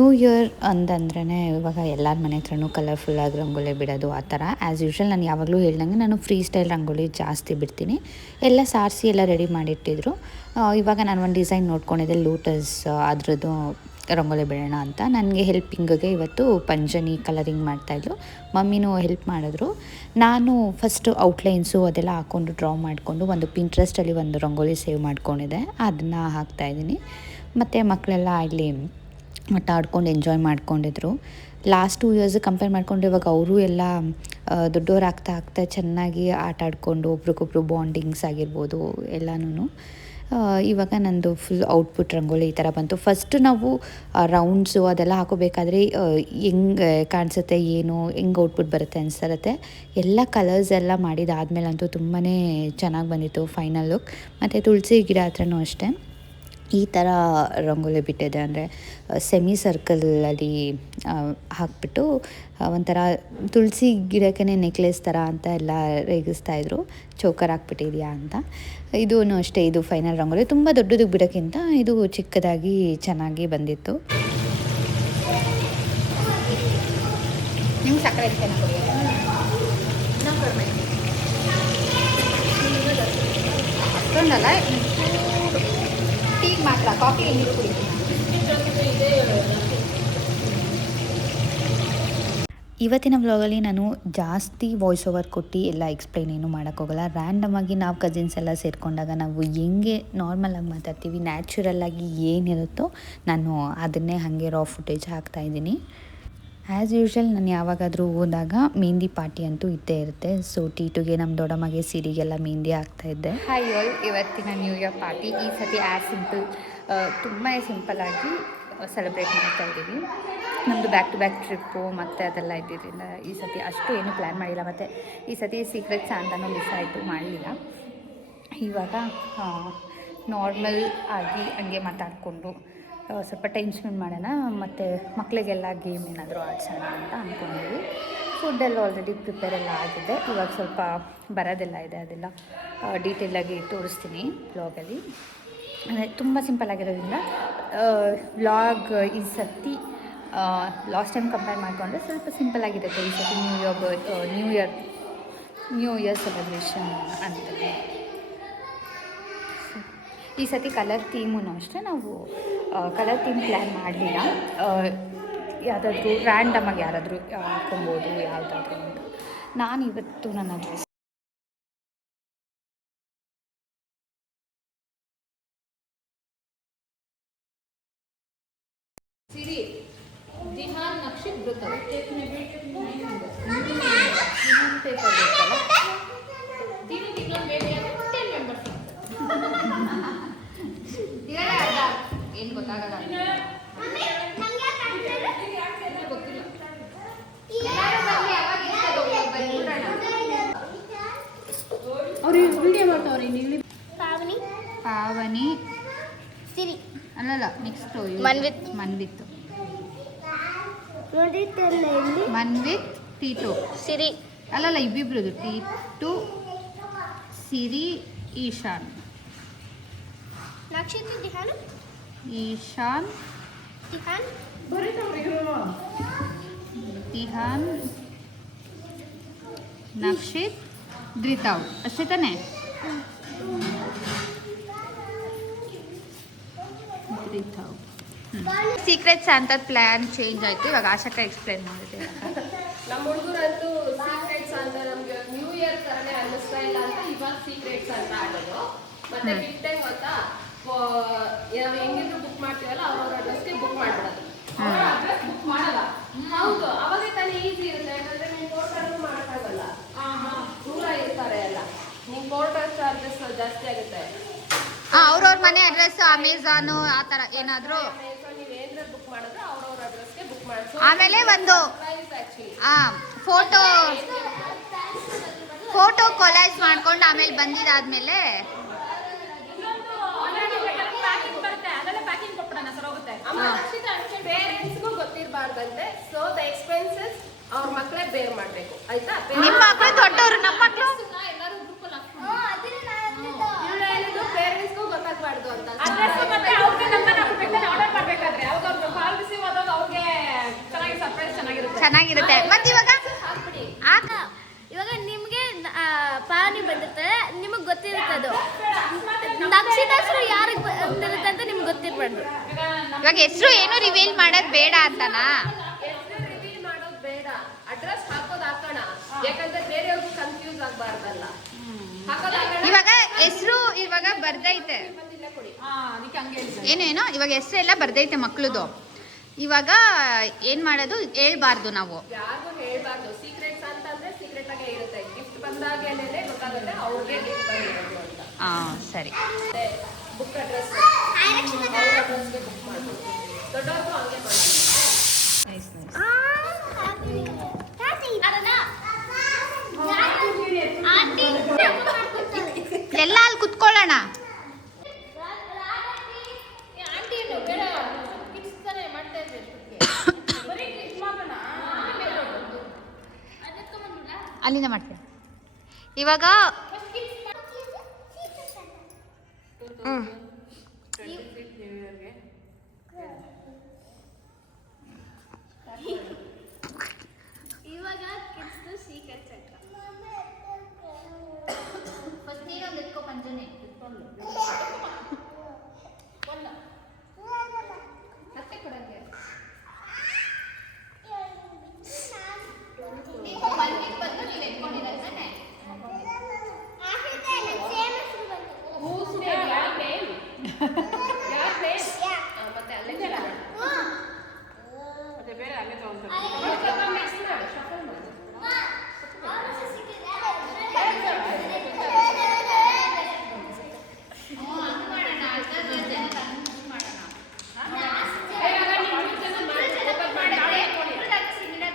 New year ಅಂತಂದ್ರೇ ಇವಾಗ ಎಲ್ಲರ ಮನೆ ಹತ್ರನೂ ಕಲರ್ಫುಲ್ಲಾಗಿ ರಂಗೋಲಿ ಬಿಡೋದು ಆ ಥರ. ಆ್ಯಸ್ ಯೂಶ್ವಲ್ ನಾನು ಯಾವಾಗಲೂ ಹೇಳ್ದಂಗೆ ನಾನು ಫ್ರೀ ಸ್ಟೈಲ್ ರಂಗೋಲಿ ಜಾಸ್ತಿ ಬಿಡ್ತೀನಿ. ಎಲ್ಲ ಸಾರಿಸಿ ಎಲ್ಲ ರೆಡಿ ಮಾಡಿಟ್ಟಿದ್ರು. ಇವಾಗ ನಾನು ಒಂದು ಡಿಸೈನ್ ನೋಡ್ಕೊಂಡಿದ್ದೆ, ಲೋಟಸ್ ಅದ್ರದ್ದು ರಂಗೋಲಿ ಬಿಡೋಣ ಅಂತ. ನನಗೆ ಹೆಲ್ಪಿಂಗಿಗೆ ಇವತ್ತು ಪಂಜನಿ ಕಲರಿಂಗ್ ಮಾಡ್ತಾಯಿದ್ರು, ಮಮ್ಮಿನೂ ಹೆಲ್ಪ್ ಮಾಡಿದ್ರು. ನಾನು ಫಸ್ಟು ಔಟ್ಲೈನ್ಸು ಅದೆಲ್ಲ ಹಾಕ್ಕೊಂಡು ಡ್ರಾ ಮಾಡಿಕೊಂಡು ಒಂದು ಪಿಂಟ್ರೆಸ್ಟಲ್ಲಿ ಒಂದು ರಂಗೋಲಿ ಸೇವ್ ಮಾಡ್ಕೊಂಡಿದ್ದೆ, ಅದನ್ನು ಹಾಕ್ತಾಯಿದ್ದೀನಿ. ಮತ್ತು ಮಕ್ಕಳೆಲ್ಲ ಇಲ್ಲಿ ಆಟ ಆಡ್ಕೊಂಡು ಎಂಜಾಯ್ ಮಾಡ್ಕೊಂಡಿದ್ರು. ಲಾಸ್ಟ್ 2 ಇಯರ್ಸ್ ಕಂಪೇರ್ ಮಾಡಿಕೊಂಡ್ರೆ ಇವಾಗ ಅವರು ಎಲ್ಲ ದೊಡ್ಡವ್ರು ಆಗ್ತಾ ಚೆನ್ನಾಗಿ ಆಟ ಆಡಿಕೊಂಡು ಒಬ್ರಿಗೊಬ್ರು ಬಾಂಡಿಂಗ್ಸ್ ಆಗಿರ್ಬೋದು ಎಲ್ಲನೂ. ಇವಾಗ ನಂದು ಫುಲ್ ಔಟ್ಪುಟ್ ರಂಗೋಲಿ ಈ ಥರ ಬಂತು. ಫಸ್ಟ್ ನಾವು ರೌಂಡ್ಸು ಅದೆಲ್ಲ ಹಾಕೋಬೇಕಾದ್ರೆ ಹೆಂಗೆ ಕಾಣಿಸುತ್ತೆ ಏನು ಹೆಂಗೆ ಔಟ್ಪುಟ್ ಬರುತ್ತೆ ಅನಿಸಿರುತ್ತೆ. ಎಲ್ಲ ಕಲರ್ಸ್ ಎಲ್ಲ ಮಾಡಿದಾದ್ಮೇಲಂತೂ ತುಂಬಾ ಚೆನ್ನಾಗಿ ಬಂದಿತ್ತು ಫೈನಲ್ ಲುಕ್. ಮತ್ತು ತುಳಸಿ ಗಿಡ ಹತ್ರನೂ ಅಷ್ಟೇ ಈ ಥರ ರಂಗೋಲಿ ಬಿಟ್ಟಿದೆ. ಅಂದರೆ ಸೆಮಿ ಸರ್ಕಲಲ್ಲಿ ಹಾಕ್ಬಿಟ್ಟು ಒಂಥರ ತುಳಸಿ ಗಿಡಕ್ಕೆ ನೆಕ್ಲೆಸ್ ಥರ ಅಂತ ಎಲ್ಲ ರೇಗಿಸ್ತಾಯಿದ್ರು, ಚೋಕರ್ ಹಾಕ್ಬಿಟ್ಟಿದೆಯಾ ಅಂತ. ಇದೂ ಅಷ್ಟೇ, ಇದು ಫೈನಲ್ ರಂಗೋಲಿ. ತುಂಬ ದೊಡ್ಡದು ಬಿಡೋಕ್ಕಿಂತ ಇದು ಚಿಕ್ಕದಾಗಿ ಚೆನ್ನಾಗಿ ಬಂದಿತ್ತು. ನಿಮ್ಗೆ ಸಕ್ಕರೆ ಅಷ್ಟೊಂದಲ್ಲ, ಟೀಗೆ ಮಾತ್ರ, ಕಾಫಿ ನೀರು ಕುಡಿತೀನಿ. ಇವತ್ತಿನ ವ್ಲಾಗಲ್ಲಿ ನಾನು ಜಾಸ್ತಿ ವಾಯ್ಸ್ ಓವರ್ ಕೊಟ್ಟು ಎಲ್ಲ ಎಕ್ಸ್ಪ್ಲೈನ್ ಏನು ಮಾಡೋಕ್ಕೋಗಲ್ಲ. ರ್ಯಾಂಡಮಾಗಿ ನಾವು ಕಸಿನ್ಸ್ ಎಲ್ಲ ಸೇರಿಕೊಂಡಾಗ ನಾವು ಹೆಂಗೆ ನಾರ್ಮಲಾಗಿ ಮಾತಾಡ್ತೀವಿ, ನ್ಯಾಚುರಲ್ಲಾಗಿ ಏನಿರುತ್ತೋ ನಾನು ಅದನ್ನೇ ಹಾಗೆ ರಾ ಫುಟೇಜ್ ಹಾಕ್ತಾಯಿದ್ದೀನಿ. ಆ್ಯಸ್ ಯೂಶ್ವಲ್ ನಾನು ಯಾವಾಗಾದರೂ ಹೋದಾಗ ಮೆಹಂದಿ ಪಾರ್ಟಿ ಅಂತೂ ಇದ್ದೇ ಇರುತ್ತೆ. ಸೊ ಟೀಟುಗೆ ನಮ್ಮ ದೊಡ್ಡಮ್ಮಗೆ ಸೀರೆಗೆಲ್ಲ ಮೆಹಂದಿ ಹಾಕ್ತಾಯಿದ್ದೆ. ಹಾಯ್ ಆಲ್, ಇವತ್ತಿನ ನ್ಯೂ ಇಯರ್ ಪಾರ್ಟಿ ಈ ಸತಿ ಸಿಂಪಲ್, ತುಂಬಾ ಸಿಂಪಲ್ಲಾಗಿ ಸೆಲೆಬ್ರೇಟ್ ಮಾಡ್ತಾ ಇದ್ದೀವಿ. ನಮ್ಮದು ಬ್ಯಾಕ್ ಟು ಬ್ಯಾಕ್ ಟ್ರಿಪ್ಪು ಮತ್ತು ಅದೆಲ್ಲ ಇದ್ದಿದ್ದರಿಂದ ಈ ಸತಿ ಅಷ್ಟು ಏನೂ ಪ್ಲ್ಯಾನ್ ಮಾಡಿಲ್ಲ. ಮತ್ತು ಈ ಸತಿ ಸೀಕ್ರೆಟ್ ಸಾಂತಾನೂ ಮಿಸ್ ಆಯಿತು, ಮಾಡಲಿಲ್ಲ. ಇವಾಗ ನಾರ್ಮಲ್ ಆಗಿ ಹಂಗೆ ಮಾತಾಡಿಕೊಂಡು ಸ್ವಲ್ಪ ಟೈಮ್ ಸ್ಪೆಂಡ್ ಮಾಡೋಣ, ಮತ್ತು ಮಕ್ಕಳಿಗೆಲ್ಲ ಗೇಮ್ ಏನಾದರೂ ಆಡ್ಸೋಣ ಅಂತ ಅಂದ್ಕೊಂಡಿದ್ವಿ. ಫುಡ್ಡೆಲ್ಲ ಆಲ್ರೆಡಿ ಪ್ರಿಪೇರ್ ಎಲ್ಲ ಆಗಿದೆ. ಇವಾಗ ಸ್ವಲ್ಪ ಬರೋದೆಲ್ಲ ಇದೆ, ಅದೆಲ್ಲ ಡೀಟೇಲಾಗಿ ತೋರಿಸ್ತೀನಿ ವ್ಲಾಗಲ್ಲಿ. ಅಂದರೆ ತುಂಬ ಸಿಂಪಲ್ ಆಗಿರೋದ್ರಿಂದ ವ್ಲಾಗ್ ಈ ಸತಿ ಲಾಸ್ಟ್ ಟೈಮ್ ಕಂಪೇರ್ ಮಾಡಿಕೊಂಡ್ರೆ ಸ್ವಲ್ಪ ಸಿಂಪಲ್ ಆಗಿರುತ್ತೆ. ಈ ಸತಿ ನ್ಯೂ ಇಯರ್ ಸೆಲೆಬ್ರೇಷನ್ ಅಂತಲೇ. ಈ ಸತಿ ಕಲರ್ ಥೀಮೂ ಅಷ್ಟೇ, ನಾವು ಕಲರ್ ಥೀಮ್ ಪ್ಲ್ಯಾನ್ ಮಾಡಲಿಲ್ಲ. ಯಾವುದಾದ್ರೂ ರ್ಯಾಂಡಮಾಗಿ ಯಾರಾದರೂ ಹಾಕೊಬೋದು ಯಾವುದಾದ್ರೂ ಅಂತ. ನಾನು ಇವತ್ತು ನನ್ನ ಡ್ರೆಸ್ ಸಿರಿ ದಿಹಾನ್ ನಕ್ಷಿ ಬರುತ್ತಲ್ಲ ಏನು ಗೊತ್ತಾಗಲ್ಲ, ಪಾವನಿ ಸಿರಿ ಅಲ್ಲಲ್ಲ, ನೆಕ್ಸ್ಟ್ ಮನ್ವಿತ್ ಟೀಟು ಸಿರಿ ಅಲ್ಲಲ್ಲ, ಇಬ್ಬಿಬ್ರದು ಟೀಟು ಸಿರಿ ಈಶಾನ್ ತಿಹಾನ್ ನಕ್ಷಿತ್ ದ್ರಿತಾವ್ ಅಷ್ಟೇ ತಾನೇ. ಸೀಕ್ರೆಟ್ ಸಾಂತಾದ ಪ್ಲ್ಯಾನ್ ಚೇಂಜ್ ಆಯಿತು. ಇವಾಗ ಆಶಕ್ಕ ಎಕ್ಸ್ಪ್ಲೈನ್ ಮಾಡಿದೆ. ನಮ್ಮ ಹುಡುಗರಂತೂ ಸೀಕ್ರೆಟ್ ಸಾಂತ ನಮ್ಗೆ ನ್ಯೂ ಇಯರ್ ಥರನೇ ಅನ್ನಿಸ್ತಾ ಇಲ್ಲ ಅಂತ ಇವಾಗ ಸೀಕ್ರೆಟ್ ಸಾಂತ ಆಡೋದು. ಮತ್ತೆ ಗಿಫ್ಟ್ ಹೆಂಗ್ ಗೊತ್ತಾ, ನಾವು ಹೆಂಗಿದ್ರು ಬುಕ್ ಮಾಡ್ತೀವಲ್ಲ ಅವ್ರವ್ರ ಅಡ್ರೆಸ್ಗೆ ಬುಕ್ ಮಾಡ್ಬಿಡೋದು. ಅವ್ರ ಅಡ್ರೆಸ್ ಬುಕ್ ಮಾಡಲ್ಲ. ಹೌದು, ಅವಾಗ ತಾನೇ ಈಸಿ ಇರುತ್ತೆ. ಯಾಕಂದ್ರೆ ನೀವು ಪೋರ್ಟರ್ನು ಮಾಡೋಕ್ಕಾಗಲ್ಲ, ದೂರ ಇರ್ತಾರೆ ಎಲ್ಲ. ನೀವು ಪೋರ್ಟರ್ ಚಾರ್ಜಸ್ ಜಾಸ್ತಿ ಆಗುತ್ತೆ. ಅವ್ರವ್ರ ಮನೆ ಅಡ್ರೆಸ್ ಅಮೆಝಾನು ಆ ಥರ ಏನಾದರೂ ನೀವು ಏನಾದ್ರು ಬುಕ್ ಮಾಡಿದ್ರೆ ಅವ್ರವ್ರ ಅಡ್ರೆಸ್ಗೆ ಬುಕ್ ಮಾಡಿ. ಆಮೇಲೆ ಒಂದು ಫೋಟೋ ಕೊಲಾಜ್ ಮಾಡ್ಕೊಂಡು ಆಮೇಲೆ ಬಂದಿದ್ದಾದ್ಮೇಲೆ ಪೇರೆಂಟ್ಸ್ಗೂ ಗೊತ್ತಿರಬಾರ್ದಂತೆ. ಸೊ ದ ಎಕ್ಸ್ಪೆನ್ಸಸ್ ಅವ್ರ ಮಕ್ಕಳೇ ಬೇರ್ ಮಾಡಬೇಕು, ಆಯ್ತಾ? ನಿಮ್ಮ ಮಕ್ಕಳು ದೊಡ್ಡವರು, ನಮ್ಮ ಮಕ್ಕಳು ಎಲ್ಲರೂ ಗ್ರೂಪಲ್ಲಿ ಪೇರೆಂಟ್ಸ್ಗೂ ಗೊತ್ತಾಗಬಾರ್ದು ಅಂತ. ಚೆನ್ನಾಗಿರುತ್ತೆ. ಮತ್ತೆ ಇವಾಗ ಹಾಕ್ಬಿಡಿ. ಇವಾಗ ನಿಮ್ಗೆ ಪಾನಿ ಬಂದಿರ್ತಾರೆ, ನಿಮಗ್ ಗೊತ್ತಿರುತ್ತೆ ಅದು ನಕ್ಷತ್ರಾಸ್ತ್ರ ಯಾರಿಗೆ ಬಂದಿರುತ್ತೆ ಅಂತ ನಿಮ್ಗೆ ಗೊತ್ತಿರ್ಬಾರ್ದು. ಇವಾಗ ಹೆಸರು ಏನು ರಿವೀಲ್ ಮಾಡೋದು ಬೇಡ ಅಂತನಾ? ಹೆಸರು ರಿವೀಲ್ ಮಾಡೋದು ಬೇಡ, ಅಡ್ರೆಸ್ ಹಾಕೋದು ಹಾಕೋಣ, ಯಾಕಂದ್ರೆ ಬೇರೆಯವ್ರಿಗೂ ಕನ್ಫ್ಯೂಸ್ ಆಗ್ಬಾರ್ದಲ್ಲ. ಹಾಕೋದು ಹಾಕೋಣ. ಇವಾಗ ಹೆಸರು ಇವಾಗ ಬರ್ದೈತೆ, ಬಂದಿಲ್ಲ ಕೊಡಿ. ಏನೇನೋ ಇವಾಗ ಹೆಸರೆಲ್ಲ ಬರ್ದೈತೆ ಮಕ್ಳದು. ಇವಾಗ ಏನ್ ಮಾಡೋದು ಹೇಳ್ಬಾರ್ದು ನಾವು, ಯಾರಿಗೂ ಹೇಳ್ಬಾರ್ದು. ಸೀಕ್ರೆಟ್ಸ್ ಅಂತಂದ್ರೆ ಸೀಕ್ರೆಟ್ ಆಗೇ ಇರುತ್ತೆ. ಗಿಫ್ಟ್ ಬಂದಾಗೇನೆ ಗೊತ್ತಾಗುತ್ತೆ ಅವ್ರಿಗೆ ಗಿಫ್ಟ್ ಬಂದಿರೋದು ಅಂತ. ಸರಿ. ಬುಕ್ ಅಡ್ರೆಸ್ ಅವ್ರ ಅಡ್ರೆಸ್ಗೆ ಬುಕ್ ಮಾಡ್ಬೋದು. ದೊಡ್ಡವ್ರಿಗೂ ಹಂಗೆ ಮಾಡ್ಬೋದು. ಎಲ್ಲ ಅಲ್ಲಿ ಕುತ್ಕೊಳ್ಳೋಣ. ಅಲ್ಲಿಂದ ಮಾಡ್ತೀನಿ ಇವಾಗ. ಇವಾಗ ಕಿಡ್ಸ್ದು ಸೀಕ್ರೆಟ್ಸ್ ಅಂತ ಫಸ್ಟ್ ನೀನೊಂದು ಎತ್ಕೊ ಪಂಜನೆ. ಮತ್ತೆ ಕೊಡಂಗೆ ನೀವು ಬಂದಿದ್ದು ಬಂದು ನೀವು ಎತ್ಕೊಂಡಿರೋದು ತಾನೆ? ಹೂಸ್ ನೇಮ್, ಯಾರ್ ನೇಮ್, ಯಾರ್ ನೇಮ್. ಮತ್ತೆ ಅಲ್ಲೇ ಮತ್ತೆ ಬೇರೆ ಅಲ್ಲೇ ತಗೊಂತಾರೆ. ಮಿಕ್ಸ್ ಮಾಡು, ಶಫಲ್ ಮಾಡು.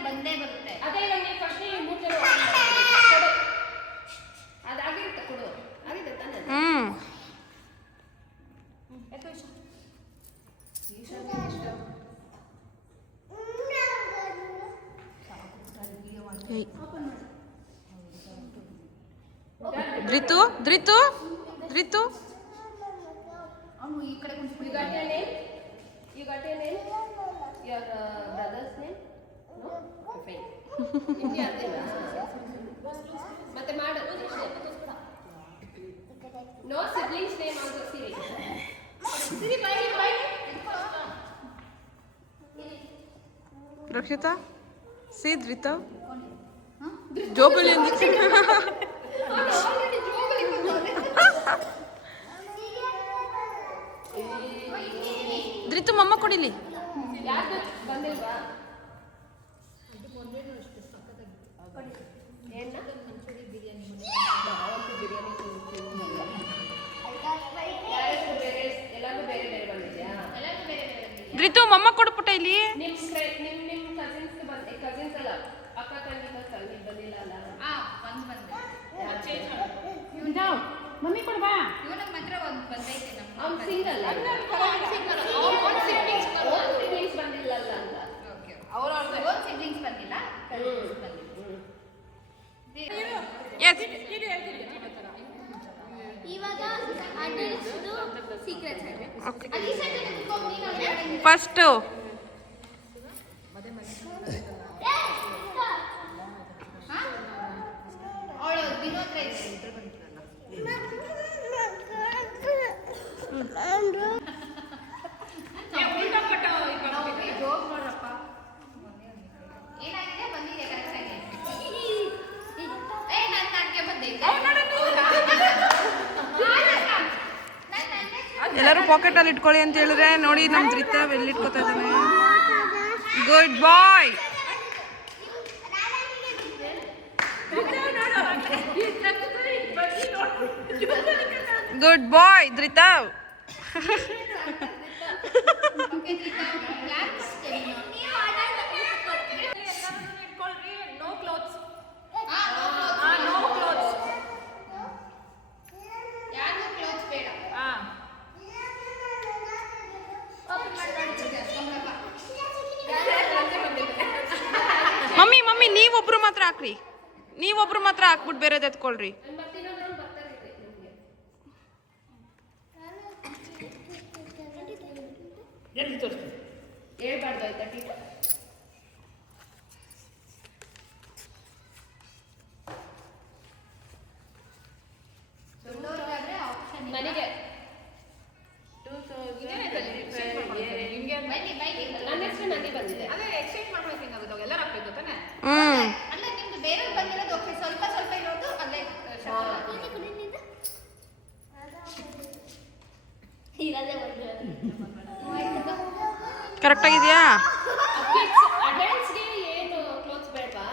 ಬಂದೇ ಬರುತ್ತೆ. ಅದೇ ಇವಾಗ ನೀವು ಫಸ್ಟ್ ನೀವು ಮೂರು ಜನ ಅದಾಗಿರುತ್ತೆ ಕೊಡು. ಆಗಿದೆ ತಾನೆ? ಧೃತು ಧೃತು ಧೃತು ಅವನು ಈ ಕಡೆ You got your name? You got your name? Your brother's name? No? Okay, fine. ನಿಮ್ಗೆ ಅರ್ಥ ಮತ್ತೆ ಮಾಡು. No siblings name also Siri. Siri bye bye. Rakshita ಸಿ ಧೃತ ಜೋಬಲ್ಲಿ Already globally ಧೃತು ಮಮ್ಮ ಕೊಡಿಲಿ. ಯಾರ್ದು ಬಂದಿಲ್ವಾ? ಏನ? ಬಿರಿಯಾನಿ ಎಲ್ಲರಿಗೂ ಬೇರೆ ಬೇರೆ ಬಂದಿದ್ಯಾ? ಧೃತು ಮಮ್ಮ ಕೊಡ್ಬಿಟ್ಟ ಇಲ್ಲಿ. ನಿಮ್ ಕಸಿನ್ಸ್ ಕಸಿನ್ಸ್ ಅಲ್ಲ, ಅಕ್ಕ ತಂಗಿ ಬಂದಿಲ್ಲ ಅಲ್ಲ? ಮಮ್ಮಿ ಕೊಡ್ಬಾ. ಇವನಿಗೆ ಮಾತ್ರ ಒಂದು ಬಂದೈತೆ ನಮ್ಮ. ಅವ್ನು ಸಿಂಗಲ್ ಸಿಬ್ಲಿಂಗ್ಸ್ ಬಂದಿಲ್ಲಲ್ಲ ಅಂತ. ಓನ್ ಸಿಬ್ಲಿಂಗ್ಸ್ ಬಂದಿಲ್ಲ. ಎಸ್ ಇವಾಗ ಅಡ್ರೆಸ್ದು ಸೀಕ್ರೆಟ್ಸ್ ಇದೆ. ಫಸ್ಟು ಅವಳು ವಿನೋದ್ ರೈಸ್. ಜೋಗ್ ನೋಡ್ರಪ್ಪ ಏನಾಗಿದೆ, ಬಂದಿದೆ ಕರೆಕ್ಟ್ ಆಗಿ. ನಾನು ನನಗೆ ಬಂದೈತೆ. ಎಲ್ಲರೂ ಪಾಕೆಟ್ ಅಲ್ಲಿ ಇಟ್ಕೊಳ್ಳಿ ಅಂತ ಹೇಳಿದ್ರೆ ನೋಡಿ ನಮ್ ಧೃತ ಎಲ್ಲಿ ಇಟ್ಕೋತಾ ಇದ್ದಾನೆ. ಗುಡ್ ಬಾಯ್. ಗುಡ್ ಬಾಯ್ ಧೃತ. ಮಮ್ಮಿ ಮಮ್ಮಿ ನೀವೊಬ್ರು ಮಾತ್ರ ಹಾಕ್ರಿ, ನೀವೊಬ್ರು ಮಾತ್ರ ಹಾಕ್ಬಿಟ್ಟು ಬೇರೆದು ಎತ್ಕೊಳ್ರಿ. ಹೇಳ್ಬಾರ್ದು ಆಯ್ತಾ ಟೀಚರ್? ನನಗೆ ನನ್ನ ಹೆಸರು ನನಗೆ ಬಂದಿದೆ. ಕರೆಕ್ಟ್ ಆಗಿದೆಯಾ? ಅಡಲ್ಟ್ಸ್ಗೆ ಏನು ಕ್ಲೋತ್ಸ್ ಬೇಡವಾ?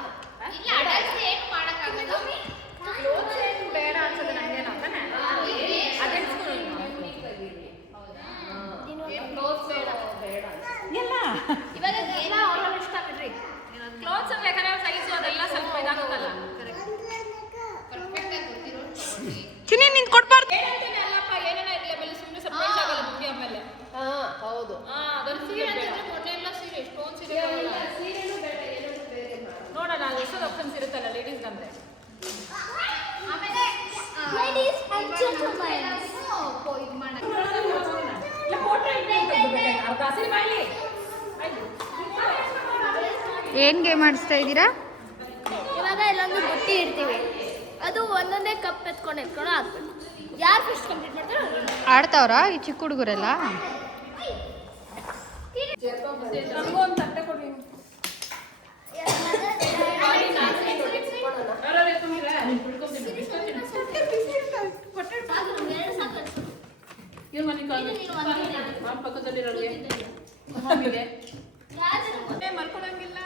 ಕ್ಲೋತ್ಸ್ ಬೇಡ ಇವಾಗ ಅವ್ರವ್ರ ಇಷ್ಟ ಬಿಡ್ರಿ. ಕ್ಲೋತ್ಸ್ ಬೇಕಾದ್ರೆ ಸೈಜು ಅದೆಲ್ಲ ಸ್ವಲ್ಪ ಇದಾಗುತ್ತಲ್ಲ. ಚಿನ್ನಿ ನಿಂತ್ ಕೊಡ್ಬಾರ್ದು. ಏನಂತಾನೆ ಅಲ್ಲಪ್ಪ, ಏನೇನ ಇರ್ಲಿ ಆಮೇಲೆ ಸುಮ್ಮನೆ ಸರ್ಪ್ರೈಸ್ ಆಗಲ್ಲ ನಿಮಗೆ ಆಮೇಲೆ. ಹೌದು. ಅದೊಂದು ಸೀರೆ ಅಂತಂದ್ರೆ ಮೊನ್ನೆ ಎಲ್ಲ ಸೀರೆ ಎಷ್ಟೊಂದು ಸೀರೆ ಸೀರೆನೂ ಬೇಡ, ಏನಾದ್ರು ಬೇರೆ ನೋಡೋಣ, ಅದು ಎಷ್ಟೊಂದು ಆಪ್ಷನ್ಸ್ ಇರುತ್ತಲ್ಲ ಲೇಡೀಸ್ ಅಂದ್ರೆ. ಆಮೇಲೆ ladies and gentlemen ಏನು ಗೇಮ್ ಆಡಿಸ್ತಾ ಇದ್ದೀರಾ? ಇವಾಗ ಇಲ್ಲೊಂದು ಬುಟ್ಟಿ ಇಡ್ತೀವಿ, ಅದು ಒಂದೊಂದೇ ಕಪ್ ಎತ್ಕೊಂಡು ಹಾಕ್ಬೇಕು. ಯಾರು ಫಸ್ಟ್ ಕಂಪ್ಲೀಟ್ ಮಾಡ್ತಾರೋ ಅವ್ರಿಗೆ. ಆಡ್ತಾವ್ರಾ ಈ ಚಿಕ್ಕ ಹುಡುಗರೆಲ್ಲ? ನನಗೂ ಒಂದು ತಟ್ಟೆ ಕೊಡಿ. ಮಲ್ಕೊಳಂಗಿಲ್ಲ.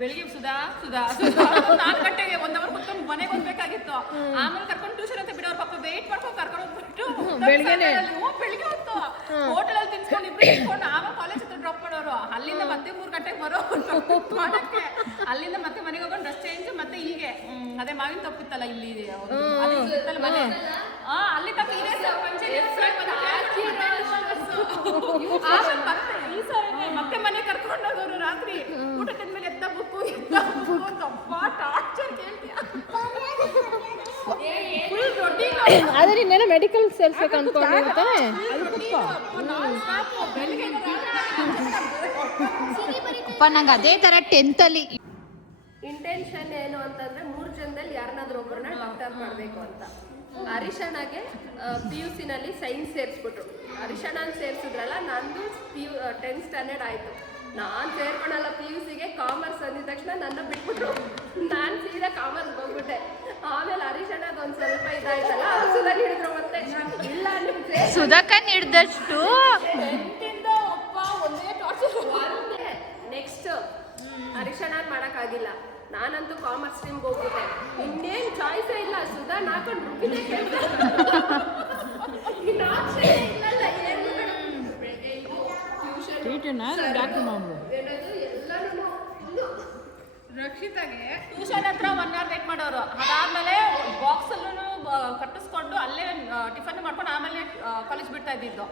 ಬೆಳಿಗ್ಗೆ ಸುಧಾ 4 ಗಂಟೆಗೆ 1 ಅವರ್ ಕುತ್ಕೊಂಡು ಮನೆಗೆ ಹೋಗ್ಬೇಕಾಗಿತ್ತು. ಆಮೇಲೆ ಕರ್ಕೊಂಡು ಟ್ಯೂಷನ್ ಅಂತ ಬಿಡೋರು, ಪಾಪ ವೇಟ್ ಮಾಡ್ಕೊಂಡು ಕರ್ಕೊಂಡು ಹೋಗ್ಬಿಟ್ಟು ಬೆಳಿಗ್ಗೆ ಹೊತ್ತು ಹೋಟೆಲ್ ಅಲ್ಲಿ ತಿನ್ಸ್ಕೊಂಡು ಇಬ್ರು ಇಟ್ಕೊಂಡು ಆಮೇಲೆ ಕಾಲೇಜ್ ಹತ್ರ ಡ್ರಾಪ್ ಮಾಡೋರು. ಅಲ್ಲಿಂದ ಮತ್ತೆ 3 ಗಂಟೆಗೆ ಬರೋ ಮಾಡಕ್ಕೆ, ಅಲ್ಲಿಂದ ಮತ್ತೆ ಮನೆಗೆ ಹೋಗೋಣ, ಡ್ರೆಸ್ ಚೇಂಜ್, ಮತ್ತೆ ಹೀಗೆ ಅದೇ ಮಾವಿನ ತಪ್ಪಿತ್ತಲ್ಲ ಇಲ್ಲಿ ಮನೆ, ಅಲ್ಲಿ ತಪ್ಪ ಇದೆ ಸರ್ ಈ ಸರ್ ಮತ್ತೆ ಮನೆ ಕರ್ಕೊಂಡು ಹೋಗೋರು. ರಾತ್ರಿ ಊಟ ತಿಂದ್ಮೇಲೆ ಎದ್ದ ಬುಕ್ಕು ಟಾರ್ಚರ್ ಕೇಳ್ತೀಯ. ಆದ್ರೆ ಇನ್ನೇನೋ ಮೆಡಿಕಲ್ ಸೇರ್ಸ್ಬೇಕು ಅನ್ಕೊಂಡಿರ್ತಾನೆ. ಅಪ್ಪ ನಂಗೆ ಅದೇ ಥರ 10th ಅಲ್ಲಿ ಇಂಟೆನ್ಷನ್ ಏನು ಅಂತಂದ್ರೆ 3 ಜನದಲ್ಲಿ ಯಾರನ್ನಾದ್ರೂ ಒಬ್ಬರನ್ನ ಡಾಕ್ಟರ್ ಮಾಡಬೇಕು ಅಂತ. ಹರೀಶಣ್ಣಗೆ PUC ನಲ್ಲಿ ಸೈನ್ಸ್ ಸೇರಿಸ್ಬಿಟ್ರು. ಹರೀಶಣ್ಣನ ಸೇರಿಸಿದ್ರಲ್ಲ, ನಂದು 10th ಸ್ಟ್ಯಾಂಡರ್ಡ್ ಆಯಿತು. ನಾನು ಸೇರ್ಕೊಳಲ್ಲ PUCಗೆ, ಕಾಮರ್ಸ್ ಅಂದಿದ ತಕ್ಷಣ ನನ್ನ ಬಿಟ್ಬಿಟ್ರು. ನಾನು ಸೀದಾ ಕಾಮರ್ಸ್ ಹೋಗ್ಬಿಟ್ಟೆ. ಆಮೇಲೆ ಹರೀಶಣ್ಣದ ಒಂದು ಸ್ವಲ್ಪ ಇದಾಯ್ತಲ್ಲ, ಸುಧಾ ಹಿಡಿದ್ರು. ಮತ್ತೆ ಇಲ್ಲ ನಿಮ್ಗೆ ಸುಧಾಕನ್ ಹಿಡ್ದಷ್ಟು ನೆಕ್ಸ್ಟ್ ಹರೀಶಣ್ಣನ್ ಮಾಡೋಕ್ಕಾಗಿಲ್ಲ. ನಾನಂತೂ ಕಾಮರ್ಸ್ ಸ್ಟ್ರೀಮ್ಗೆ ಹೋಗ್ಬಿಟ್ಟೆ. ಇನ್ನೇನು ಚಾಯ್ಸೇ ಇಲ್ಲ, ಸುಧಾ ನಾಕೊಂಡು ರುಬ್ಬಿದೆ ರಕ್ಷಿತಾಗೆ ಟ್ಯೂಷನ್ ಹತ್ರ 1 ಅವರ್ ವೇಟ್ ಮಾಡೋರು. ಅದಾದ್ಮೇಲೆ ಬಾಕ್ಸ್ ಅಲ್ಲೂ ಕಟ್ಟಿಸ್ಕೊಂಡು ಅಲ್ಲೇ ಟಿಫನ್ ಮಾಡ್ಕೊಂಡು ಆಮೇಲೆ ಕಾಲೇಜ್ ಬಿಡ್ತಾ ಇದ್ದಿದ್ದು.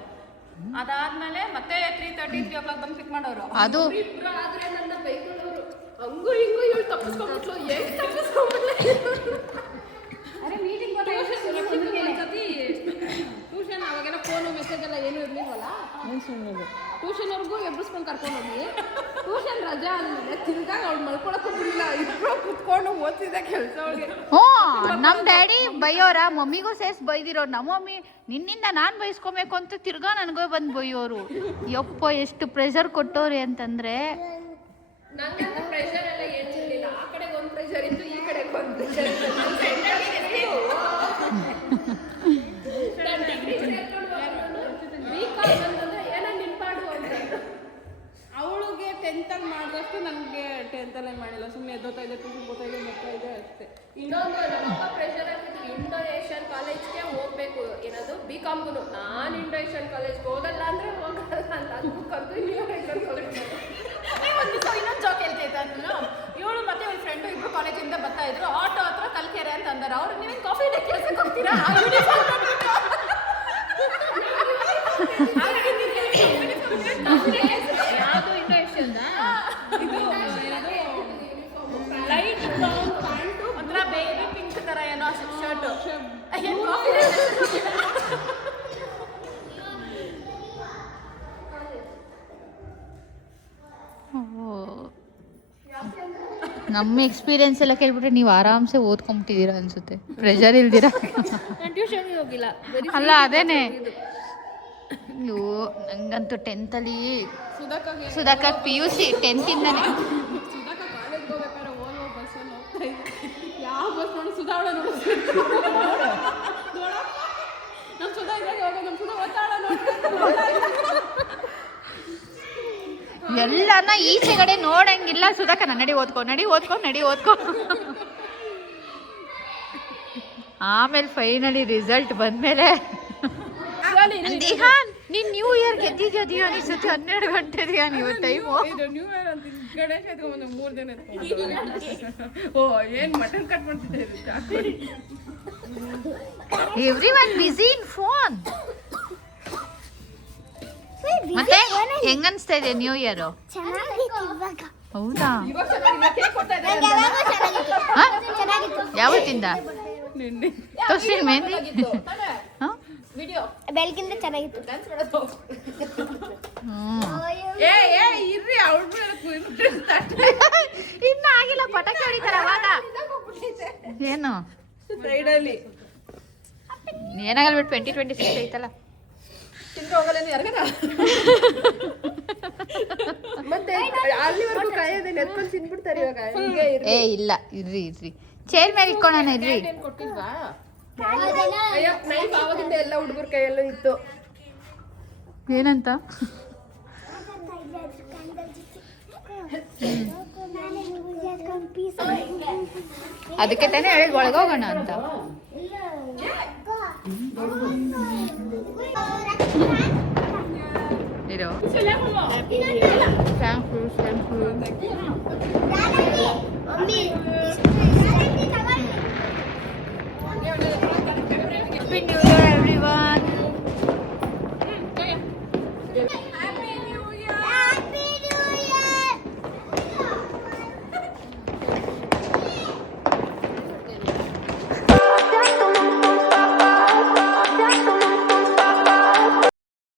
ಅದಾದ್ಮೇಲೆ ಮತ್ತೆ 3:30 3 o'clock ಬಂದು ಪಿಕ್ ಮಾಡೋರು. ಅದು ಇಬ್ರು ಆದ್ರೆ ನನ್ನ ಬೈಕೊಳ್ಳೋರು. ಹಂಗೂ ಹಿಂಗೂ ಇವಳು ತಪ್ಪಿಸ್ಕೊಂಡ್ಬಿಟ್ಲು. ಹೆಂಗ್ ತಪ್ಪಿಸ್ಕೊಂಡ್ಬಿಟ್ಲೆ? ಅರೆ ಮೀಟಿಂಗ್ ಟ್ಯೂಷನ್ ಅವಾಗೆಲ್ಲ ಫೋನು ಮೆಸೇಜ್ ಎಲ್ಲ ಏನೂ ಇರ್ಲಿಲ್ವಲ್ಲ. ಟ್ಯೂಷನ್ವರೆಗೂ ಎಬ್ಬಿಸ್ಕೊಂಡು ಕರ್ಕೊಂಡು ಹೋಗಿ ಟ್ಯೂಷನ್ ರಜಾ ಆದ್ಮೇಲೆ ತಿರ್ಗಾ ಅವ್ಳು ಮಲ್ಕೊಳಕ್ಕೂ ಬಿಡಲಿಲ್ಲ. ಇಬ್ರು ಕುತ್ಕೊಂಡು ಓದ್ತಿದ್ದ ಕೆಲಸ ಅವಳಿಗೆ. ಹ್ಞೂ ನಮ್ಮ ಡ್ಯಾಡಿ ಬೈಯೋರ, ಮಮ್ಮಿಗೂ ಸೇರ್ಸಿ ಬೈದಿರೋರು. ನಮ್ಮ ಮಮ್ಮಿ ನಿನ್ನಿಂದ ನಾನು ಬೈಸ್ಕೊಬೇಕು ಅಂತ ತಿರ್ಗಾ ನನಗೂ ಬಂದು ಬೈಯೋರು. ಯಪ್ಪ ಎಷ್ಟು ಪ್ರೆಷರ್ ಕೊಟ್ಟವ್ರಿ ಅಂತಂದರೆ. ನಂಗಂತ ಪ್ರೆಷರ್ ಎಲ್ಲ ಏನಿರಲಿಲ್ಲ. ಆ ಕಡೆಗೆ ಒಂದು ಪ್ರೆಷರ್ ಇತ್ತು, ಈ ಕಡೆಗೆ ಒಂದು ಪ್ರೆಷರ್ ಇತ್ತು. ಅವಳಿಗೆ 10th ಅಲ್ಲಿ ಮಾಡಿದಷ್ಟು ನನಗೆ 10th ಅಲ್ಲಿ ಮಾಡಿಲ್ಲ. ಸುಮ್ಮನೆ ಎದ್ದೋತಾ ಇದೆ, ಟ್ಯೂಷನ್ ಹೋಗ್ತಾ ಇದೆ, ಬರ್ತಾ ಇದೆ ಅಷ್ಟೇ. ಇನ್ನೊಂದು ನಮ್ಮಪ್ಪ ಪ್ರೆಷರ್ ಆಗ್ತಿತ್ತು. ಇಂಡೋನೇಷಿಯನ್ ಕಾಲೇಜ್ಗೆ ಹೋಗ್ಬೇಕು, ಏನದು BComಗೂ. ನಾನು ಇಂಡೋನೇಷಿಯನ್ ಕಾಲೇಜ್ಗೆ ಹೋಗಲ್ಲ ಅಂದ್ರೆ ಹೋಗಲ್ಲ ಅಂತ ಅದಕ್ಕೂ ಕರೆದು ಇನ್ನೊಂದು ಜಾಕ್ ಹೇಳ್ತೈತೆ ನಾನು. ಇವಳು ಮತ್ತೆ ಇವಳ ಫ್ರೆಂಡು ಇಬ್ರು ಕಾಲೇಜಿಂದ ಬರ್ತಾ ಇದ್ರು. ಆಟೋ ಹತ್ರ ಕಲ್ಕೆರೆ ಅಂತ ಅಂದಾರ. ಅವ್ರು ನೀವೇನು ಕಾಫಿ ಡೇ ಕೆಲಸಕ್ಕೆ ಹೋಗ್ತೀರಾ? ಯಾವುದು ಇಂಡೋನೇಷಿಯನ್ ಲೈಟ್ ಪ್ಯಾಂಟು ಒಂಥರ ಬೇಬಿ ಪಿಂಕ್ ತರ ಏನೋ ಶರ್ಟ್. ನಮ್ಮ ಎಕ್ಸ್ಪೀರಿಯನ್ಸ್ ಎಲ್ಲ ಕೇಳ್ಬಿಟ್ರೆ ನೀವು ಆರಾಮ್ಸೆ ಓದ್ಕೊಂಬಿಟ್ಟಿದ್ದೀರಾ ಅನ್ಸುತ್ತೆ, ಪ್ರೆಷರ್ ಇಲ್ದಿರಾ. ನಾನು ಟ್ಯೂಷನ್ಗೆ ಹೋಗಿಲ್ಲ, ಅಲ್ಲ ಅದೇನೆ. ಅಯ್ಯೋ ನಂಗಂತೂ ಟೆಂತಲ್ಲಿ ಸುಧಾಕ PUC 10th-ಇಂದನೇ ಸುಧಾಕ ಕಾಲೇಜ್ಗೆ ಹೋಗ್ಬೇಕಾದ್ರೆ ಓಲ್ವೋ ಬಸ್ಸಲ್ಲಿ ಹೋಗ್ತಾ ಇದ್ದೆ. ಯಾವ ಬಸ್ ನೋಡು ಸುಧಾ ಅವಳ ನೋಡು ನಮ್ಮ ಸುಧಾ ಇದ್ದಾಗ ಹೋಗೋ ನಮ್ಮ ಸುಧಾ ಓದ್ತಾಳ ಎಲ್ಲಾನ ಈಚೆಗಡೆ ನೋಡಂಗಿಲ್ಲ. ಸುಧಾಕ ನಡಿ ಓದ್ಕೊ ನಡಿ ಓದ್ಕೊ. ಆಮೇಲೆ ಫೈನಲಿ ರಿಸಲ್ಟ್ ಬಂದ್ಮೇಲೆ ದಿಹಾನ್ ನೀನ್ ನ್ಯೂ ಇಯರ್ ಗೆದ್ದಿದ್ಯಾ ದಿಹಾನ್, ಈ ಸತಿ 12 ಗಂಟೆದ್ಯಾ ನೀವು ಟೈಮು. ಇದು ನ್ಯೂ ಇಯರ್ ಅಂತ ಗಣೇಶ ಎತ್ಕೊಂಡ್ಬಂದು 3 ದಿನ ಎತ್ಕೊಂಡು ಓ ಏನು ಮಟನ್ ಕಟ್ ಮಾಡ್ತಿದ್ದೆ ಎವ್ರಿವನ್ ಬಿಸಿ ಇನ್ ಫೋನ್. ಮತ್ತೆ ಹೆಂಗನ್ಸ್ತಾ ಇದೆ ನ್ಯೂ ಇಯರ್? ಹೌದಾ? ಇವಾಗ ಚೆನ್ನಾಗಿಲ್ಲ, ಕೇಕ್ ಕೊಡ್ತಾ ಇದ್ದಾರೆ ಹ? ಯಾವತ್ತಿಂದ ನಿನ್ನೆ ತೋರಿಸಿ ಮೆಹಂದಿ? ಹ? ವಿಡಿಯೋ ಬೆಳಗಿಂದ ಚೆನ್ನಾಗಿತ್ತು. ಡ್ಯಾನ್ಸ್ ಮಾಡೋದು. ಹ್ಮ್. ಏ ಇರ್ರಿ ಅವ್ಳು ಇನ್ನ ಆಗಿಲ್ಲ, ಪಟಾಕಿ ಹೊಡಿತಾರೆ ಅವಾಗ. ಏನು ಸೈಡಲ್ಲಿ ಏನಾಗಲ್ಲ ಬಿಟ್ಟು 2026 ಐತಲ್ಲ. ತಿಂದ್ರೆ ಹೋಗಲ್ಲ ಯಾರಿಗಾರ ಮತ್ತೆ ಅಲ್ಲಿವರೆಗೂ ಕಾಯೋದೇನು ಎತ್ಕೊಂಡು ತಿನ್ಬಿಡ್ತಾರೆ ಇವಾಗ. ಹೀಗೆ ಏ ಇಲ್ಲ, ಇರ್ರಿ ಚೇರ್ ಮೇಲೆ ಇಟ್ಕೊಳ್ಳೋಣ ಇರ್ರಿ. ಏನ್ ಕೊಟ್ಟಿಲ್ವಾ? ಅಯ್ಯೋ ನೈಫ್ ಆವಾಗಿಂದ ಎಲ್ಲ ಹುಡುಗರ ಕೈಯಲ್ಲೂ ಇತ್ತು. ಏನಂತ? ಅದಕ್ಕೆ ತಾನೇ ಹೇಳಿದ್ ಒಳಗೋಗೋಣ ಅಂತ. ಇರೋ ಥ್ಯಾಂಕ್ ಯು.